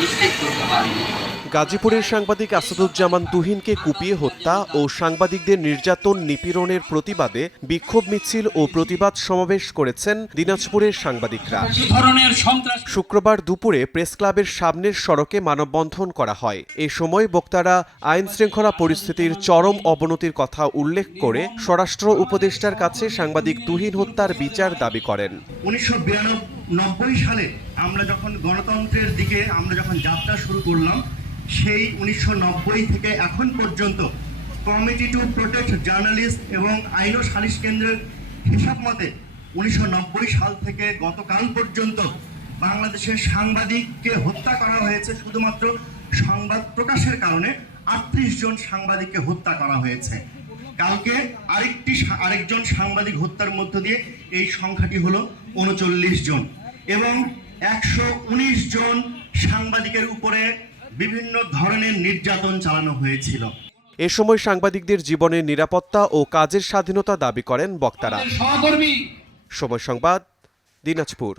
নিশ্চিত করতে পারিনি। গাজীপুরের সাংবাদিক আসাদুজ্জামান তুহিনকে কুপিয়ে হত্যা ও সাংবাদিকদের নির্যাতন নিপীড়নের প্রতিবাদে বিক্ষোভ মিছিল ও প্রতিবাদ সমাবেশ করেছেন দিনাজপুরের সাংবাদিকরা। শুক্রবার দুপুরে প্রেস ক্লাবের সামনের সড়কে মানববন্ধন করা হয়। এ সময় বক্তারা আইন শৃঙ্খলা পরিস্থিতির চরম অবনতির কথা উল্লেখ করে স্বরাষ্ট্র উপদেষ্টার কাছে সাংবাদিক তুহিন হত্যার বিচার দাবি করেন। 1992 সালে আমরা যখন গণতন্ত্রের দিকে যখন যাত্রা শুরু করলাম, সেই 1990 থেকে এখন পর্যন্ত কমিটি টু প্রোটেক্ট জার্নালিস্ট এবং আইন ও সালিশ কেন্দ্রের হিসাব মতে 1990 সাল থেকে গতকাল পর্যন্ত বাংলাদেশের সাংবাদিককে হত্যা করা হয়েছে। শুধুমাত্র সংবাদ প্রকাশের কারণে 38 জন সাংবাদিককে হত্যা করা হয়েছে। কালকে আরেকজন সাংবাদিক হত্যার মধ্য দিয়ে এই সংখ্যাটি হলো 39 জন এবং 119 জন সাংবাদিকের উপরে বিভিন্ন ধরনের নির্যাতন চালানো হয়েছিল। এ সময় সাংবাদিকদের জীবনের নিরাপত্তা ও কাজের স্বাধীনতা দাবি করেন বক্তারা। সময় সংবাদ, দিনাজপুর।